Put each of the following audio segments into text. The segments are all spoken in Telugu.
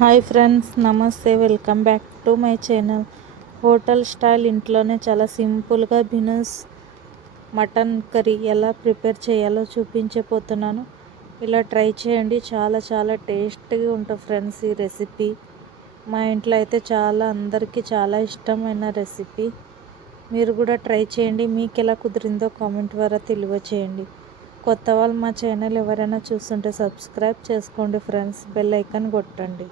హాయ్ ఫ్రెండ్స్, నమస్తే. Welcome back to my channel. Hotel style ఇంట్లోనే చాలా సింపుల్గా బినస్ మటన్ కర్రీ ఎలా ప్రిపేర్ చేయాలో చూపించబోతున్నాను. ఇలా ట్రై చేయండి, చాలా చాలా టేస్టీగా ఉంటుంది ఫ్రెండ్స్. ఈ రెసిపీ మా ఇంట్లో అయితే అందరికీ చాలా ఇష్టమైన రెసిపీ. మీరు కూడా ట్రై చేయండి. మీకు ఎలా కుదిరిందో కామెంట్ ద్వారా తెలియచేయండి. కొత్త వాళ్ళు మా ఛానల్ ఎవరైనా చూస్తుంటే సబ్స్క్రైబ్ చేసుకోండి ఫ్రెండ్స్. బెల్ ఐకాన్ కొట్టండి.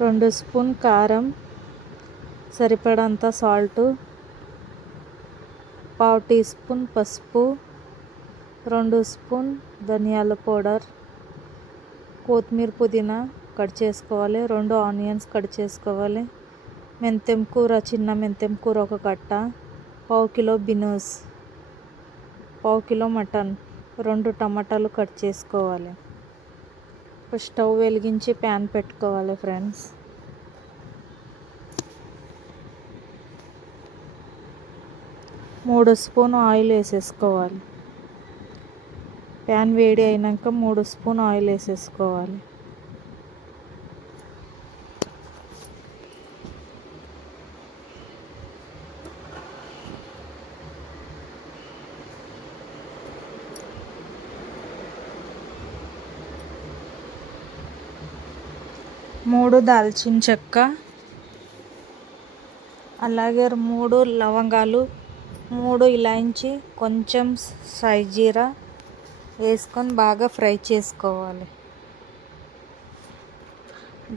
2 స్పూన్ కారం, సరిపడంత సాల్టు, 1/2 టీ స్పూన్ పసుపు, 2 స్పూన్ ధనియాల పౌడర్, కొత్తిమీర పుదీనా కట్ చేసుకోవాలి, 2 ఆనియన్స్ కట్ చేసుకోవాలి, మెంతెం కూర, చిన్న మెంతెం కూర 1 కట్ట, 1/2 కిలో బినోస్, 1/2 కిలో మటన్, 2 టమాటాలు కట్ చేసుకోవాలి. స్టవ్ వెలిగించి ప్యాన్ పెట్టుకోవాలి ఫ్రెండ్స్. మూడు స్పూన్ ఆయిల్ వేసేసుకోవాలి. ప్యాన్ వేడి అయినాక 3 స్పూన్ ఆయిల్ వేసేసుకోవాలి. మూడు దాల్చిన చెక్క, అలాగే 3 లవంగాలు, 3 ఇలాంచి, కొంచెం సాయిజీరా వేసుకొని బాగా ఫ్రై చేసుకోవాలి.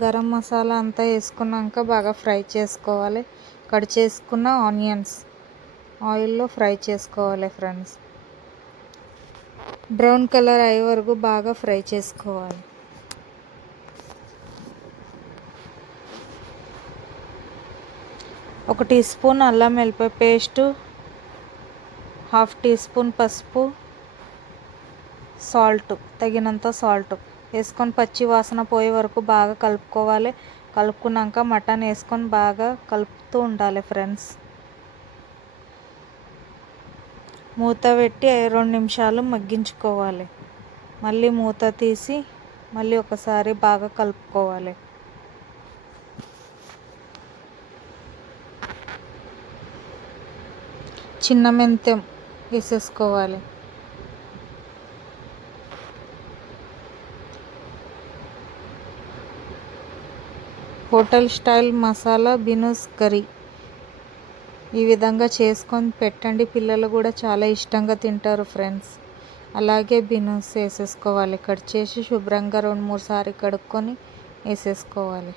గరం మసాలా అంతా వేసుకున్నాక బాగా ఫ్రై చేసుకోవాలి. కట్ చేసుకున్న ఆనియన్స్ ఆయిల్లో ఫ్రై చేసుకోవాలి ఫ్రెండ్స్. బ్రౌన్ కలర్ అయ్యే వరకు బాగా ఫ్రై చేసుకోవాలి. ఒక టీ స్పూన్ అల్లం వెల్లిపాయ పేస్టు, 1/2 టీ స్పూన్ పసుపు, సాల్ట్, తగినంత సాల్ట్ వేసుకొని పచ్చి వాసన పోయే వరకు బాగా కలుపుకోవాలి. కలుపుకున్నాక మటన్ వేసుకొని బాగా కలుపుతూ ఉండాలి ఫ్రెండ్స్. మూత పెట్టి 2 నిమిషాలు మగ్గించుకోవాలి. మళ్ళీ మూత తీసి మళ్ళీ ఒకసారి బాగా కలుపుకోవాలి. చిన్న మెంతెం వేసేసుకోవాలి. హోటల్ స్టైల్ మసాలా బినస్ కర్రీ ఈ విధంగా చేసుకొని పెట్టండి. పిల్లలు కూడా చాలా ఇష్టంగా తింటారు ఫ్రెండ్స్. అలాగే బినస్ వేసేసుకోవాలి. కట్ చేసి శుభ్రంగా 2-3 సార్లు కడుక్కొని వేసేసుకోవాలి.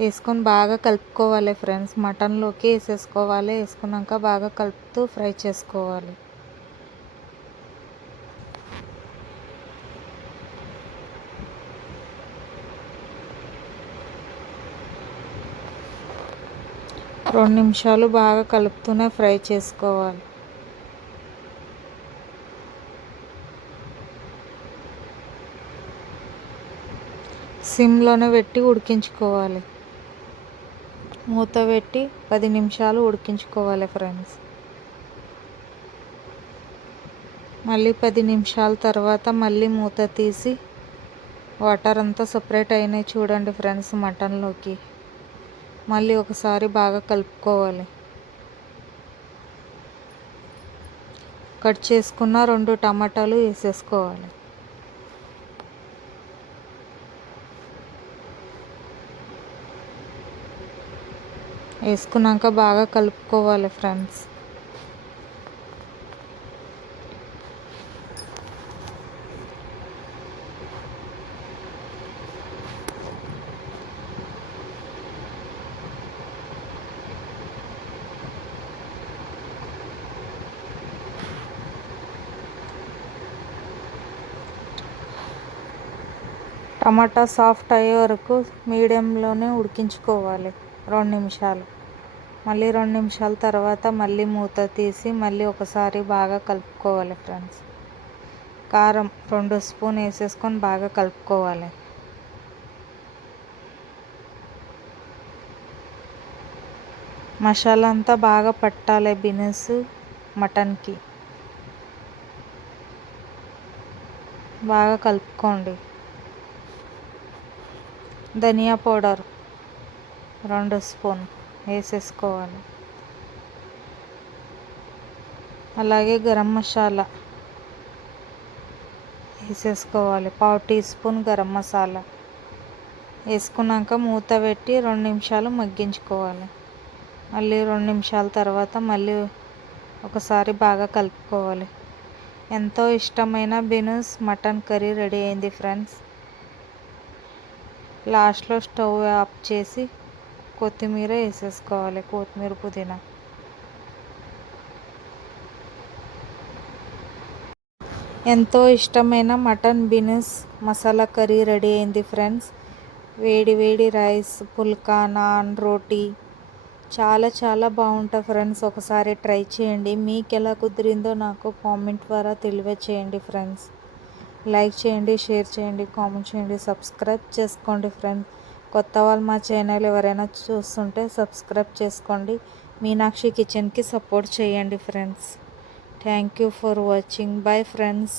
వేసుకొని బాగా కలుపుకోవాలి ఫ్రెండ్స్. మటన్లోకి వేసేసుకోవాలి. వేసుకున్నాక బాగా కలుపుతూ ఫ్రై చేసుకోవాలి. రెండు నిమిషాలు బాగా కలుపుతూనే ఫ్రై చేసుకోవాలి. సిమ్లోనే పెట్టి ఉడికించుకోవాలి. మూత పెట్టి 10 నిమిషాలు ఉడికించుకోవాలి ఫ్రెండ్స్. మళ్ళీ 10 నిమిషాల తర్వాత మళ్ళీ మూత తీసి వాటర్ అంతా సపరేట్ అయినాయి చూడండి ఫ్రెండ్స్ మటన్లోకి. మళ్ళీ ఒకసారి బాగా కలుపుకోవాలి. కట్ చేసుకున్న 2 టమాటాలు వేసేసుకోవాలి. వేసుకున్నాక బాగా కలుపుకోవాలి ఫ్రెండ్స్. టమాటా సాఫ్ట్ అయ్యే వరకు మీడియంలోనే ఉడికించుకోవాలి 2 నిమిషాలు. మళ్ళీ 2 నిమిషాల తర్వాత మళ్ళీ మూత తీసి మళ్ళీ ఒకసారి బాగా కలుపుకోవాలి ఫ్రెండ్స్. కారం 2 స్పూన్ వేసేసుకొని బాగా కలుపుకోవాలి. మసాలా అంతా బాగా పట్టాలి బినస్ మటన్కి. బాగా కలుపుకోండి. ధనియా పౌడర్ 2 స్పూన్ వేసేసుకోవాలి. అలాగే గరం మసాలా వేసేసుకోవాలి. 1/2 టీ స్పూన్ గరం మసాలా వేసుకున్నాక మూత పెట్టి 2 నిమిషాలు మగ్గించుకోవాలి. మళ్ళీ 2 నిమిషాల తర్వాత మళ్ళీ ఒకసారి బాగా కలుపుకోవాలి. ఎంతో ఇష్టమైన బీన్స్ మటన్ కర్రీ రెడీ అయింది ఫ్రెండ్స్. లాస్ట్లో స్టవ్ ఆఫ్ చేసి కొత్తిమీర వేసేసుకోవాలి. కొత్తిమీర పుదీనా. ఎంతో ఇష్టమైన mutton beans masala curry ready అయింది ఫ్రెండ్స్. వేడి వేడి రైస్, పుల్కా, నాన్, రోటీ చాలా బాగుంటుంది ఫ్రెండ్స్. ఒకసారి ట్రై చేయండి. మీకు ఎలా కుదిరిందో నాకు కామెంట్ ద్వారా తెలియచేయండి ఫ్రెండ్స్. లైక్ చేయండి, షేర్ చేయండి, కామెంట్ చేయండి, సబ్స్క్రైబ్ చేసుకోండి ఫ్రెండ్స్. కొత్త వాళ్ళు మా ఛానల్ ఎవరైనా చూస్తుంటే సబ్స్క్రైబ్ చేసుకోండి. మీనాక్షి కిచెన్కి సపోర్ట్ చేయండి friends. Thank you for watching. Bye friends.